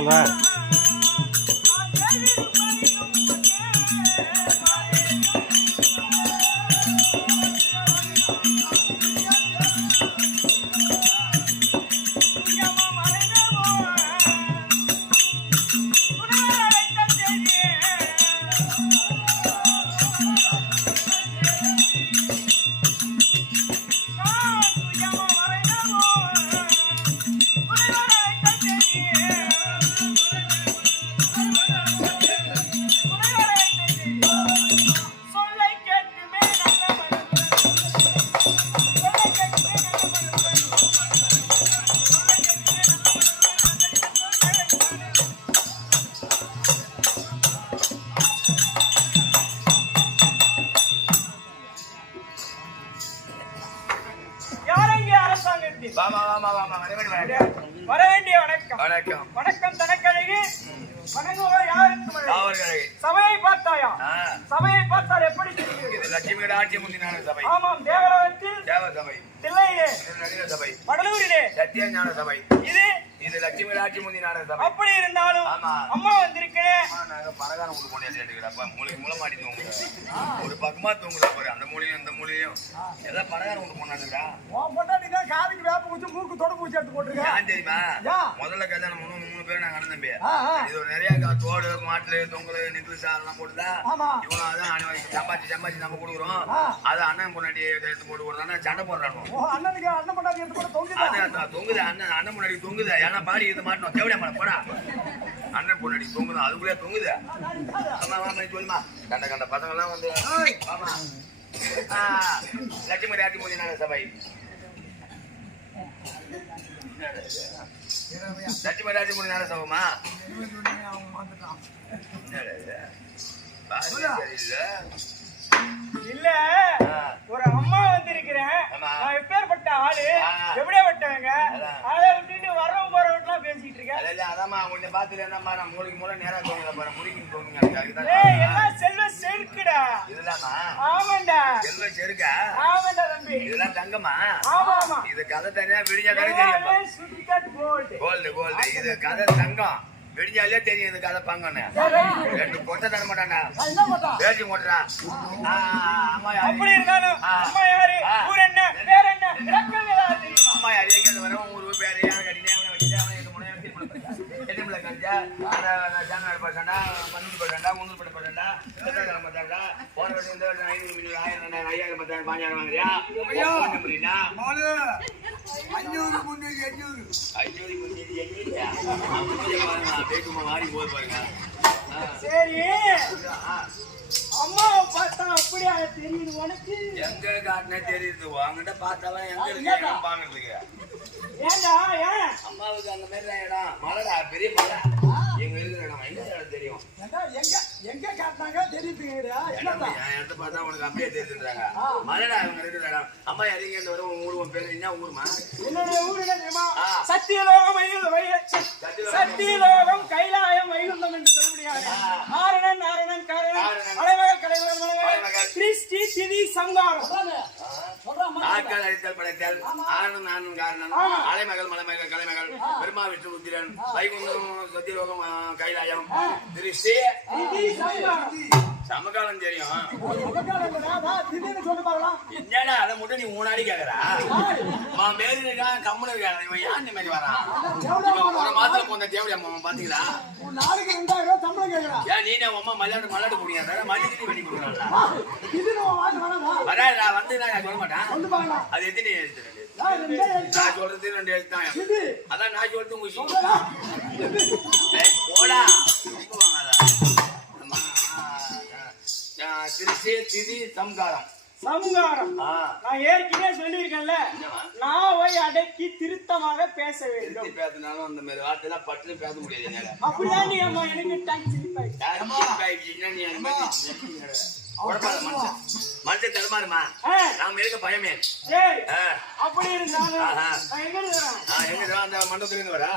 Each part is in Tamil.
இந்தாங்க சொல்லை நடிக சபை மடலூரிலே சத்தியஞான சபை இது இது லட்சுமி முந்தினான சபை அப்படி இருந்தாலும். அம்மா வந்திருக்கிறேன் அம்மா, நாங்க பலகாரம் கொண்டு போனேன் எடுக்கிறப்ப மூளைக்கு மூளை மாட்டி தூங்குறோம் ஒரு பக்கமா தூங்குதா பாரு அந்த மூலையும் இந்த மூலையும் எல்லாம் பலகாரம் கொண்டு போனாடுறா உன் பொண்டாட்டி தான் காதுக்கு வேப்ப குச்சி மூக்கு தொட பூச்சி எடுத்து போட்டிருக்க. ஏன் தெரியுமா? முதல்ல கல்யாணம் மூணு மூணு பேர் நாங்க அண்ணன் தம்பி. இது ஒரு நிறைய தோடு மாட்டுல தொங்கல் நெக்லஸ் அதெல்லாம் போட்டுதா. இவ்வளவு அதான் சம்பாதிச்சு சம்பாதிச்சு நம்ம கொடுக்குறோம். அதை அண்ணன் பொண்டாட்டி எடுத்து போட்டு கொடுத்தா சண்டை போடுறானோ உன் அண்ணனுக்கு அண்ணன் பொண்டாட்டி எடுத்து போட தொங்குதா? அண்ணன் அண்ணன் முன்னாடி தொங்குது? ஏன்னா பாடி இது மாட்டோம் தேவையா மேடம் போடா. அண்ணன் பொண்ணாடி தொங்குது அதுக்குள்ளே தொங்குது. அம்மா சொல்லுமா. கண்ட கண்ட பசங்க எல்லாம் வந்து ஆமா லட்சுமி ராஜி மோதி நாட சபை? லட்சுமி ராஜி மோதி நாட சபைமா. இல்ல. ஒரு அம்மா வந்திருக்கிறேன். நான் எப்பேற்பட்ட ஆளு? ஆ. எப்படியாப்பட்டவங்க அதான். அதை இல்ல, அதாம்மா, உன்னை பார்த்துட்டு என்னம்மா, நான் மூளைக்கு மூளை நேரா தூங்கல பாரு, முடிக்கு தூங்குங்க, ஏய். எல்லாம் செல்வ செருக்குடா? இதெல்லாமா செல்வ செருக்கா? ஆமாண்டா தம்பி. இதெல்லாம் தங்கமா இது கதை தனியா விடிஞ்சா தானே தெரியும். எல்லாமே சுத்தட் கோல்டு கோல்டு கோல்டு இது கதை தங்கம். விடிஞ்சாலே தெரியும் கதை பங்கன்னு ரெண்டு பொட்டை தர மாட்டானா என்ன பண்ணா பேசி போட்டுறா. ஆ, ஆமா யாரு? அப்படி இருந்தாலும். அம்மா யாரு. ஊர் என்ன? பேர் என்ன? அம்மா யாரு? எங்க வரவும் ஊர் பேரு யாரு? கட்டினே எட்டுமில்ல கழிச்சா ஜாங்காடு பர்சண்டா பன்னெண்டு பர்சண்டா முந்நூறு பட்டு போன வருஷம் இந்த வருஷம் ஐநூறு மில்லியன் ஆயிரம் ரெண்டாயிரம் ஐயாயிரம் பத்தாயிரம் பாஞ்சாயிரம் வாங்குறியா? மாலு அஞ்சூறு முன்னூறு எண்ணூறு ஐநூறு முந்நூறு எண்ணூறு. பேசுமா மாறி போய் பாருங்க. சரி. அம்மாவை பார்த்தா அப்படியா தெரியுது உனக்கு? எங்க காட்டினே தெரியுது. உங்ககிட்ட பார்த்தாலும் எங்க இருக்கு பாக்குறதுக்கு ஏண்டா ஏன்? அம்மாவுக்கு அந்த மாதிரி தான் இடம். மலைடா பெரிய மலை. எங்க தெரியும்? எங்க எங்க காட்டினாங்க? தெரியுதுங்கடா என்னடா? இடத்த பார்த்தா உனக்கு அப்படியே தெரிஞ்சுன்றாங்க மலைடா இவங்க இருக்கிற இடம் அம்மா இறங்கி இந்த வரும் ஊர் உன் பேர் என்ன ஊருமா? என்னுடைய ஊர் என்ன. சத்தியலோகம் சத்தியலோகம். கைலாயம் வைகுந்தம் என்று சொல்லப்படுகிறாங்க நாரணன் நாரணன் காரணன். அலைமகள் கலைமகள். கிறிஸ்டி திதி சங்காரம் ஆட்கள் அழித்தல் படைத்தல். ஆனந்த் ஆனந்த் காரணம். அலைமகள் மலைமகள் கலைமகள். பெருமா விஷ்ணு ருத்திரன் வைகுந்தம் சத்தியலோகம் கைலாயம். திதி சங்காரம் சமகாலம் தெரியும். என்னடா அதை மட்டும் நீ மூணாடி கேக்குறா? அவன் மேல இருக்கான் கம்முனு இருக்கான் இவன் ஏன் இந்த மாதிரி வரான்? ஒரு மாசத்துல போன தேவடி அம்மா பாத்தீங்களா ஏன் நீ உன் அம்மா மல்லாடு மல்லாடு குடிங்க மல்லிக்கு வெடி கொடுக்குறாங்களா திடீர்னு உன் வாட்டு வேணாமா வராடா வந்து நான் சொல்ல மாட்டேன். அது எத்தனை எழுத்து? நான் சொல்றது ரெண்டு எழுத்து தான். அதான் நான் சொல்றது உங்க விஷயம் சொல்றா. ஏய், போடா. ரொம்ப வாங்காத. திருச்சி திதி சம்காரம் சங்காரம் ஆ. நான் ஏற்கனவே சொல்லியிருக்கேன்ல? நான் போய் அடக்கி திருத்தமாக பேச வேண்டும். பேசினாலும் அந்த மாதிரி வார்த்தைலாம் பட்டு பேச முடியாது என்னால. அப்படிதான் நீ அம்மா எனக்கு உடம்பாத மனுஷன். நாம இருக்க பயமே? அப்படி இருந்தாலும் எங்க இருக்கிறேன்? எங்க? அந்த மண்டபத்துல இருந்து வரா?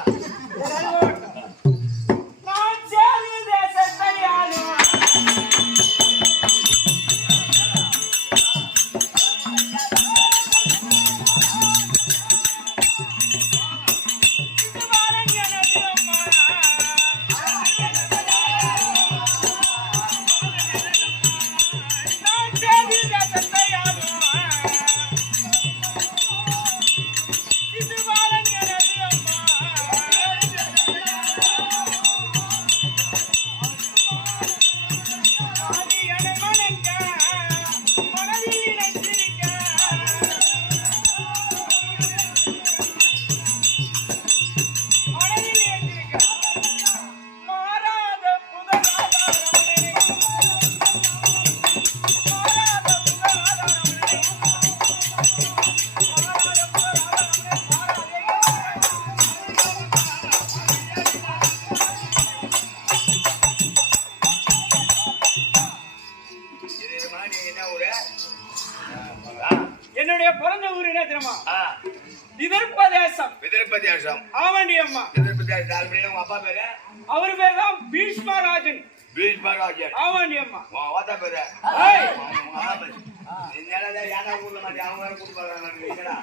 கூட்டு போறாங்க என்னடா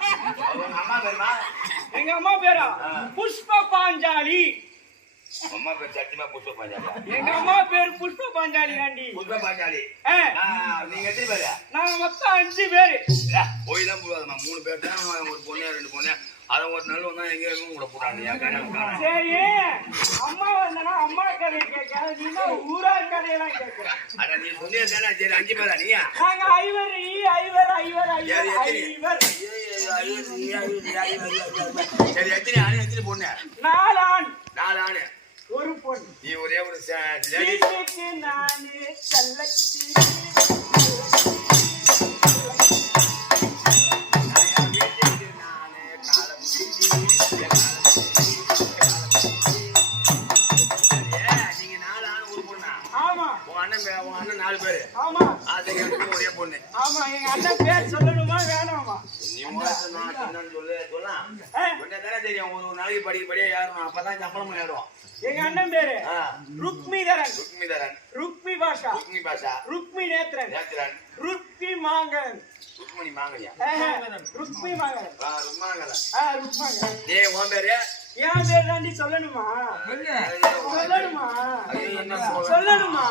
உங்க அம்மா பேருமா? எங்க அம்மா பேரா? புஷ்ப பாஞ்சாலி. அம்மா பேர் சத்தியமா புஷ்ப பாஞ்சாலி. எங்க அம்மா பேர் புஷ்ப பாஞ்சாலி ஆண்டி. புஷ்ப பாஞ்சாலி. நீங்க எத்தனை பேரு? நாங்க மொத்தம் அஞ்சு பேரு. இல்ல, போய்லாம் போகாதம்மா மூணு பேர் தான் ஒரு பொண்ணு ரெண்டு பொண்ணு. அதை ஒரு நாள் வந்தா எங்க இருக்கும்? கூட போட்டாங்க. சரி அம்மா வந்தனா அம்மா கதையெல்லாம் கேட்கிற. அட நீ தானே சரி அஞ்சு பேரா நீயா நாங்க ஐவர் ஈ, ஐவர் ஐவர் சரி ஐவர். எத்தனை ஐவர். சரி ஆணு எத்தனை பொண்ணு? நாலு ஆண். நாலு ஆணு. ஒரு பொண்ணு. நீ ஒரே ஒரு நானு நாளைக்கு படி படியா ஏறணும். அப்பதான் சம்பளம் ஏறும் எங்க அண்ணன் பேரு? ருக்மிதரன். ருக்மிதரன். ருக்மி பாஷா. ருக்மி பாஷா. ருக்மி நேத்ரன் நேத்திரன். ருக்மி மாங்கன். ருக்மணி மாங்கனியா ருக்மி மாங்கன். ஆ ருக்மாங்கன் ஏய் உன் பேரு? என் பேர் தாண்டி சொல்லணுமா? சொல்லணுமா சொல்லணும்? சொல்லணுமா?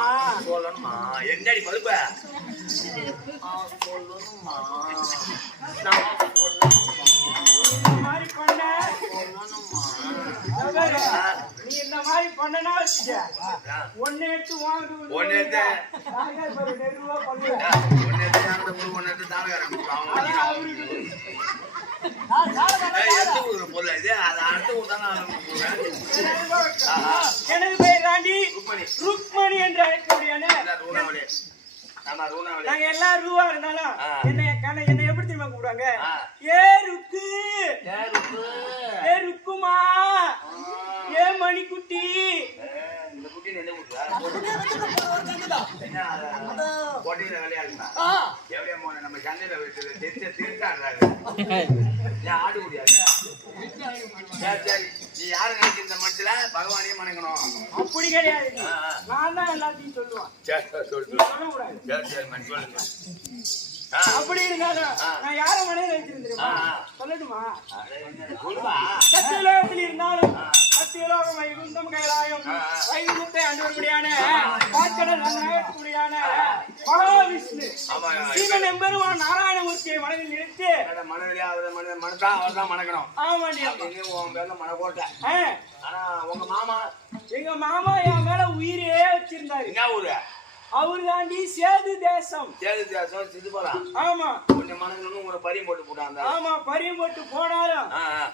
சொல்லணுமா? என்னடி பழுப்ப? இந்த ஒன்னு எடுத்து ஒன்னு எடுத்து எடுத்து எடுத்து கொடுக்குற பொருளா இது? அதை கொடுக்குறேன். ஆஹா. எனது பெயர் தாண்டி ருக்மணி. என்று அழைக்கக்கூடிய. நாங்க எல்லாம் ரூவா இருந்தாலும். என்ன கண்ண என்ன தெரியுமா கூப்பிடுவாங்க ஆ. ஏ ருக்கு ஏய், ருக்கு. ஏ ருக்குமா ஏ மணிக்குட்டி பகவானையும் மணக்கணும். அப்படி கிடையாது. நான் தான் எல்லாத்தையும் சொல்லுவேன். சொல்லுங்க. அப்படி இருந்தாலும். நான் யார மனையில வச்சிருந்தேன். சொல்லட்டுமா. சத்தியலோகத்தில் இருந்தாலும் சத்தியலோகம் வைகுந்தம் கைலாயம். வைகுந்தத்தை அன்புடையான பார்க்கடல் நகரக்கூடியான மகாவிஷ்ணு. சீவன் எம்பெருமான் நாராயணமூர்த்தியை மனதில் நிறுத்தி மனதிலே அவரை மன- மனசா அவர்தான் மணக்கணும். ஆமாண்டி. அப்படின்னு உன் பேர்ல மணக்கோட்டை. ஆனா உங்க மாமா எங்க மாமா என் மேல உயிரே வச்சிருந்தாரு. என்ன ஊரு? அவரு தாண்டி சேது தேசம். சேது தேசம் சித்து போலாம் ஆமா. கொஞ்சம் மனசுன்னு உங்களை பரியும் போட்டு போட்டாங்க ஆமா பரியம் போட்டு போனாலும்.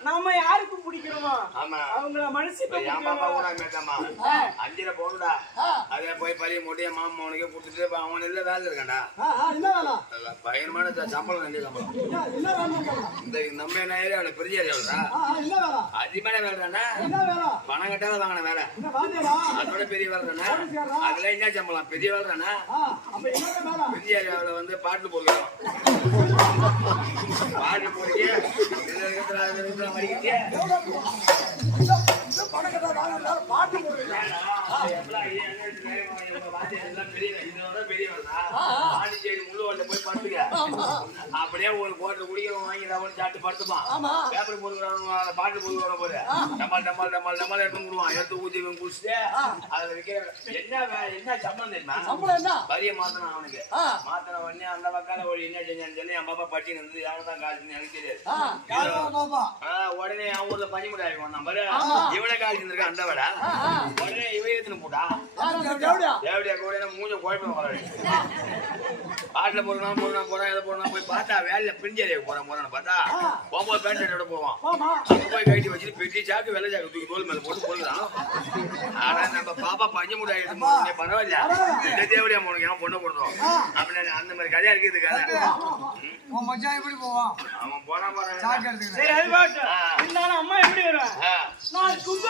நம்ம யாருக்கு பிடிக்கிறோமோ ஆமா. அவங்கள மனசுக்கு என் பாப்பா கூட பிடிக்கிறோம் மேட்டாமா ஆ. அஞ்சில போகணுடா அதே போய் பரியும் போட்டு என் மாமா அவனுக்கே கொடுத்துட்டு அவன் இல்ல வேலை இருக்கான்டா. அது பயங்கரமான சம்பளம் நல்ல சம்பளம். இந்த நம்ம என்ன ஏரியா அவளை பெரிய ஏரியாவிலடா அதிகமான வேலை? தானே? பணம் கட்டாத வாங்கின வேலை. அதோட பெரிய வேலை தானே? அதுல என்ன சம்பளம்? பெரிய வேலை ஏரியாவில் வந்து பாட்டு போடுறோம். பாட்டு போடுறீங்க. இதுல இருக்கிற அதுல இருக்கிற வடிக்கிட்டே அப்படியே ஒரு கோட்டை குடிக்கிறவன் வாங்கி ரவன் சாப்பிட்டு படுத்துப்பான் பேப்பர் போடுக்கிறவன் பாட்டு போடுக்கிறவன் போது டமால் டமால் டமால் டமால் எடுத்து விடுவான் எடுத்து ஊத்தி குடிச்சிட்டு அதுல விற்கிற என்ன என்ன சம்பளம் தெரியுமா வரிய மாத்தணும் அவனுக்கு மாத்தின உடனே அந்த பக்கால ஒரு என்ன செஞ்சான்னு சொல்லி என் பாப்பா பட்டி வந்து யாரும் தான் காசுன்னு எனக்கு தெரியாது உடனே அவன் ஊர்ல பனிமுடாய் வந்தான் பாரு இவனை காசு இருந்திருக்க அந்த விட உடனே இவன் ஏத்துன்னு போட்டா தேவடியா? கூட மூஞ்ச குழப்பம் ஆட்டுல போறோம் போறோம் போறோம் எதை போறோம் போய் பார்த்தா வேலையில பிரிஞ்சேரியா போறான் போறான்னு பார்த்தா? போகும்போது பேண்ட் ஷர்ட்டோட போவான். அங்க போய் கட்டி வச்சுட்டு பெட்டி சாக்கு வெள்ளை சாக்கு தூக்கி தோல் மேல போட்டு போடுறான் ஆனா நம்ம பாப்பா பஞ்சு எடுத்து போனோம் பரவாயில்ல. இந்த தேவடியா உனக்கு ஏன் பொண்ணு போடுறோம் அப்படின்னு அந்த மாதிரி கதையா இருக்குது கதை எப்படி போவான்? அவன் போனா சாக்கு பாரு எடுத்துக்கிறேன் சரி அது பாட்டு ஆ. இருந்தாலும் அம்மா எப்படி வருவேன். நான்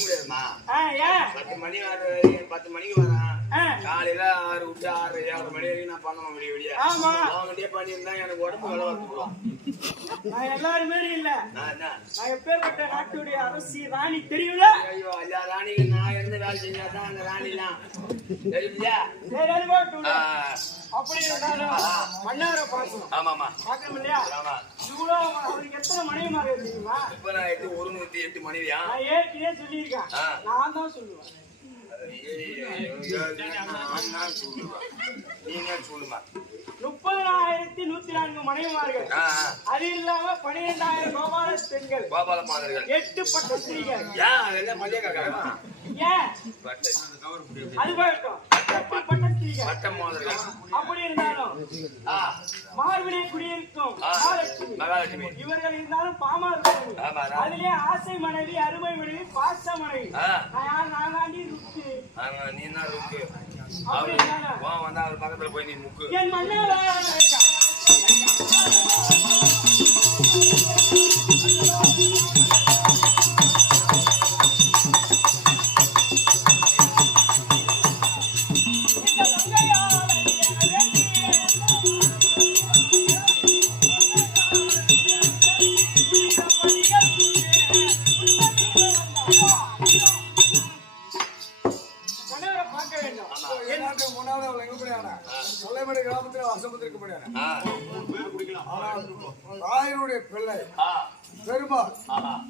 முடியாதுமா. பத்து மணி ஆறு பத்து மணிக்கு வரேன். காலையில ஆறு விட்டு ஆறு ஏழு மணி வரைக்கும் நான் பண்ணணும் விடிய விடிய. அவங்ககிட்டயே பண்ணியிருந்தா எனக்கு உடம்பு வேலை வந்துடும் நான் எல்லாரும் மாரி இல்ல. நான் எப்பேற்பட்ட நாட்டுடைய அரசி ராணி தெரியுல ஐயோ ராணிக்கு நான் இருந்து வேலை செஞ்சாதான் அந்த ராணிலாம். சரி அது அப்படி இருந்தாலும் மன்னார பார்க்கணும். ஆமாமா பார்க்கணும் இல்லையா இவ்வளோ அவருக்கு எத்தனை இப்ப நான் எட்டு ஒரு நூத்தி எட்டு மணிவியா நான் ஏற்கனவே சொல்லியிருக்கேன். நான் தான் சொல்லுவேன் முப்பதாயிரத்தி நூத்தி நான்கு மனைவிமார்கள். அது இல்லாம பனிரெண்டாயிரம் கோபால பெண்கள். கோபால மாதர்கள். எட்டு பட்ட ஸ்திரீகள் அது போகட்டும். அப்படி இருந்தாலும் ஆ, மார்பினை குடியிருக்கும். மகாலட்சுமி. இவர்கள் இருந்தாலும் மனைவி ஆமா. அதிலே ஆசை மனைவி அருமை மனைவி பாச மனைவி. ஆ. நான் யார்? நான் தாண்டி ருக்கு. நீ தான் அப்படி அவரு வந்தா அவர் பக்கத்துல போய் நீ முக்கு. என் கணவரை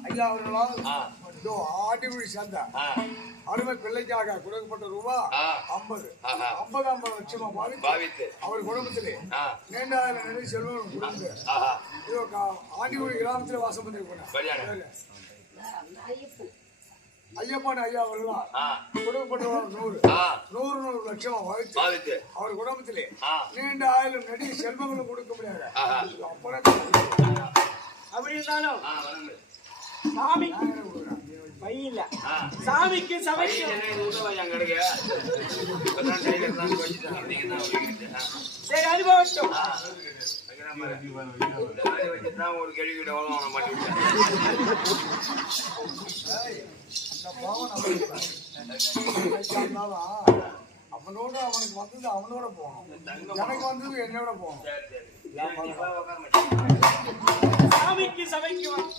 ஐயா அவர்களால் இதோ ஆட்டிமொழி சந்தா. ஆ, அருமை பிள்ளைக்காக கொடுக்கப்பட்ட ரூபா. ஐம்பது. ஐம்பது ஐம்பது லட்சமா பாவித்து அவர் குடும்பத்திலே நீண்டாயிரம் நிறைய செல்வம் கொடுத்து ஆஹா, இதோ ஆண்டிகுடி கிராமத்தில் வாசம் பண்ணிருக்கோம் கல்யாணம். ஐயப்பன். ஐயா அவர்களா ஆ, கொடுக்கப்பட்ட நூறு. நூறு நூறு லட்சமா பாவித்து அவர் குடும்பத்திலே நீண்ட ஆயிரம் நெடிய செல்வங்களும் கொடுக்க முடியாது. அப்புறம் அப்படி இருந்தாலும். சாமி பையில. சாமிக்கு. ஆ. சரி வச்சுதான் ஒரு கேள்வி மாட்டி அவனோட அவனுக்கு வந்தது அவனோட போகணும். எனக்கு வந்தது என்னோட போகணும். சாமிக்கு இது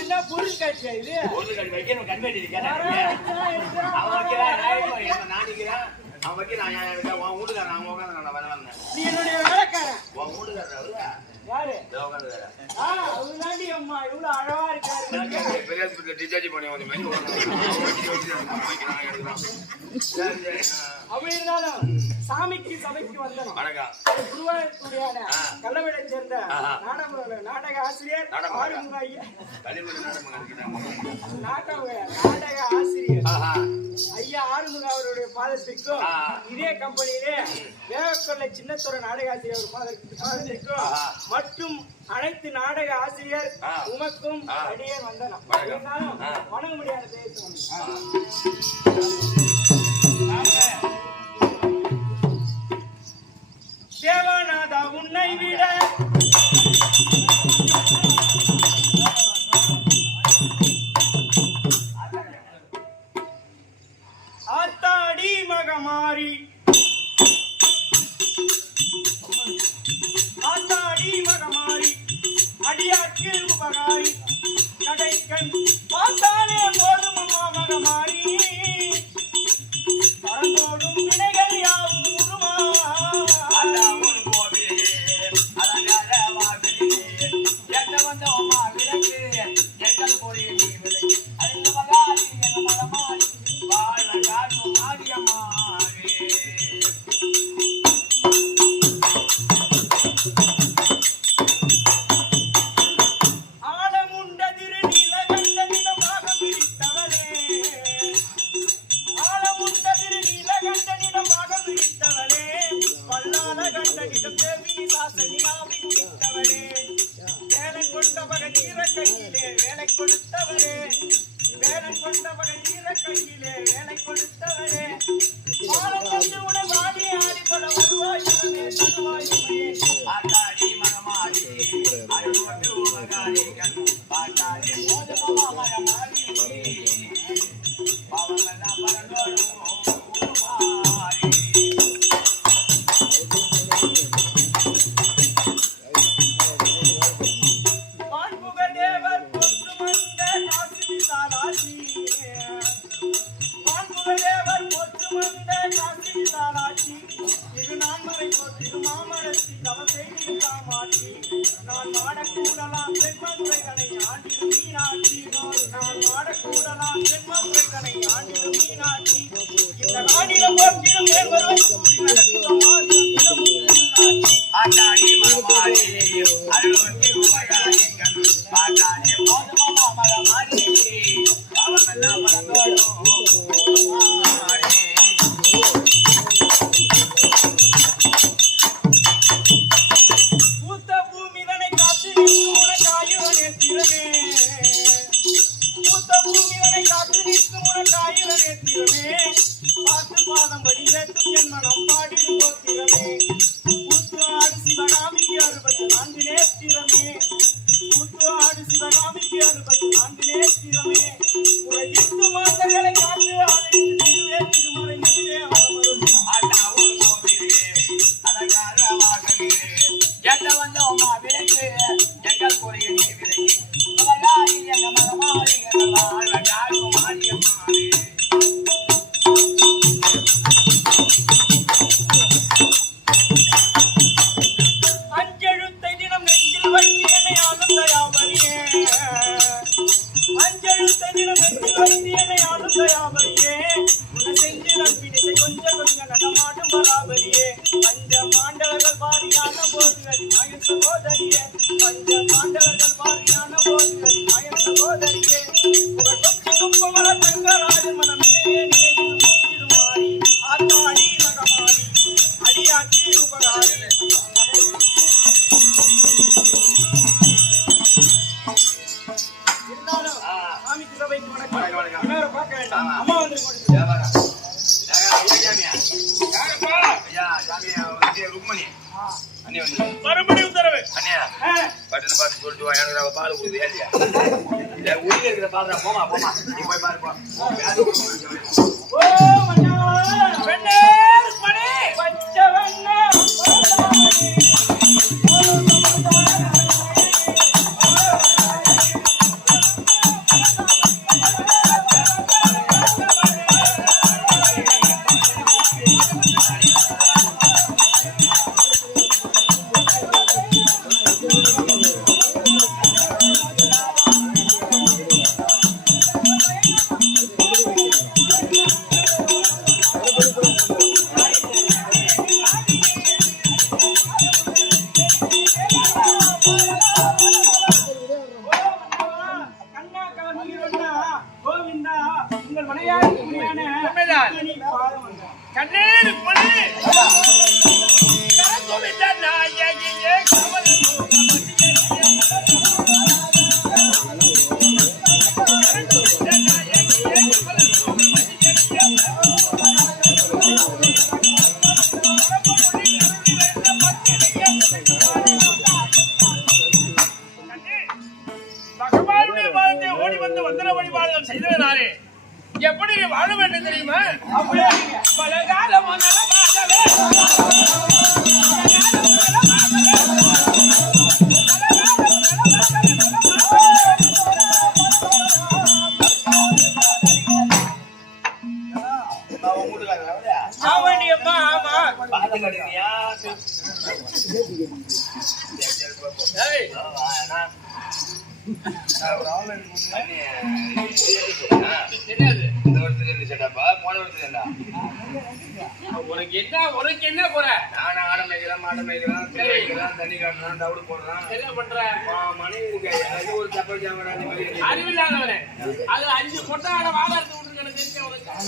என்ன பொருள் காட்சியா இது? ஒரு கடி வைக்கணும், அவன் வைக்கிறான், நான் அவன் நான். உன் வீட்டுக்காரன் அவன் உட்கார்ந்து நான் வர வந்தேன். நீ என்னுடைய வேலைக்காரன். உன் வீட்டுக்காரர் அவரு? யாரு? அவருதாண்டி அம்மா இவ்வளவு அழகா இருக்காரு. பெரிய ஹாஸ்பிட்டல் டிஸ்சார்ஜ் பண்ணி வந்து ஆ. அப்படி இருந்தாலும் சாமிக்கு சபைக்கு வந்தனும் வணக்கம். குருவாயூருடையான கள்ளவிடை சேர்ந்த. நாடக நாடக ஆசிரியர் நாடக ஆசிரியர். ஐயா ஆறுமுக அவருடைய பாதத்திற்கும். இதே கம்பெனியிலே வேகக்கொள்ளை சின்னத்துறை நாடக ஆசிரியர் பாதத்திற்கும். மற்றும் அனைத்து நாடக ஆசிரியர். உமக்கும். அடியே வந்தனம். வணங்க முடியாத தேவநாதா உன்னை விட உனக்கு என்ன உனக்கு என்ன குறை நான் ஆடம் மேய்க்கலாம் மாடம் மேய்க்கலாம் மேய்க்கலாம் தண்ணி காட்டலாம் தவிடு போடலாம் என்ன பண்ற? மனைவி அது ஒரு தப்பல் ஜாமரா அறிவில்லாதவனே. அது அஞ்சு கொட்டை ஆட வாழ எனக்கு தெரிஞ்ச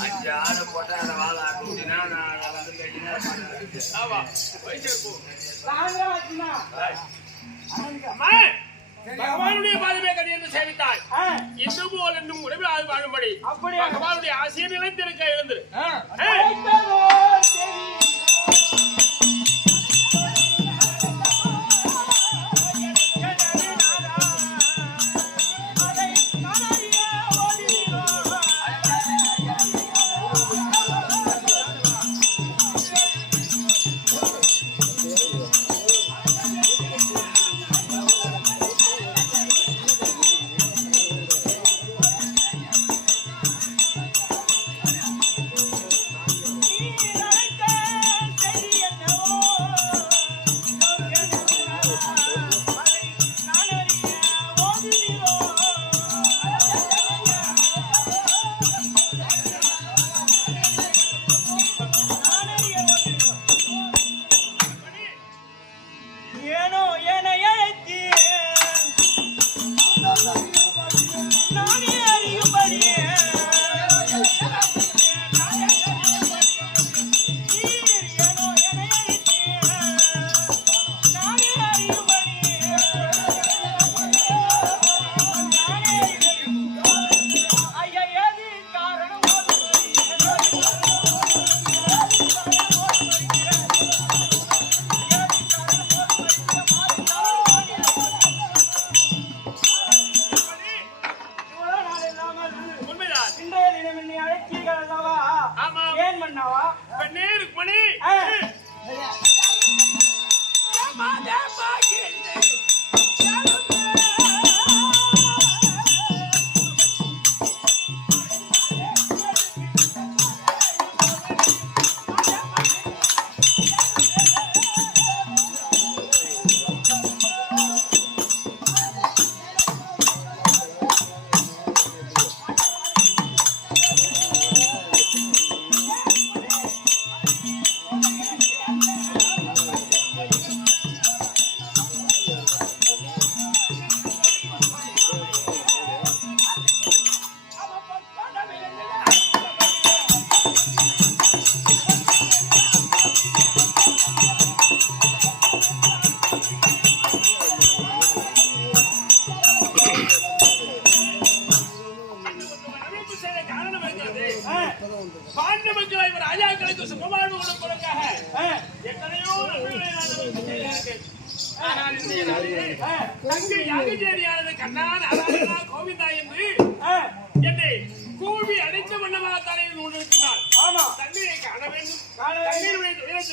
அஞ்சு ஆட கொட்டை ஆட நான் வந்து ஆமா. வயிற்று பகவானுடைய பாதமே கதி என்று சேவித்தாய். இந்து போல் இன்னும் உடம்பில் வாழும்படி பகவானுடைய ஆசிரியர் நிலைத்திருக்க எழுந்திரு.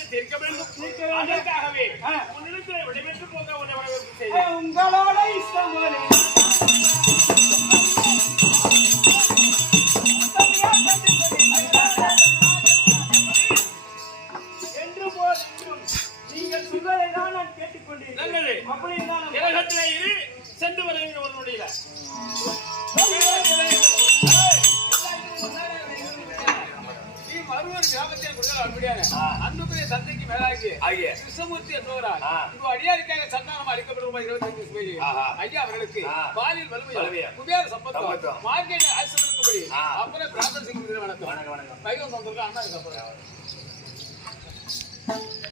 தீர்க்க வேண்டும் தீர்க்க வேண்டும். அதற்காகவே ஆ. உன்னிடத்தில் விடைபெற்று போக உன்னை வரவேற்பு செய்தேன் உங்களோட இஷ்டம் மேலாகி ஆகிய. கிருஷ்ணமூர்த்தி என்பவரால். இப்போ அடியாருக்காக சந்தானம் அளிக்கப்படும் ரூபாய் இருபத்தஞ்சு ஆஹா. ஐயா அவர்களுக்கு. பாலியல் வலிமையா. குபேர சம்பத்தம். மார்க்கெட் ஆசிரியர்களுக்கு ஆ. அப்புறம் பிரார்த்தனை செய்கிறது வணக்கம் வணக்கம் வணக்கம் பைகன் சந்தர்ப்பம் அண்ணா இருக்க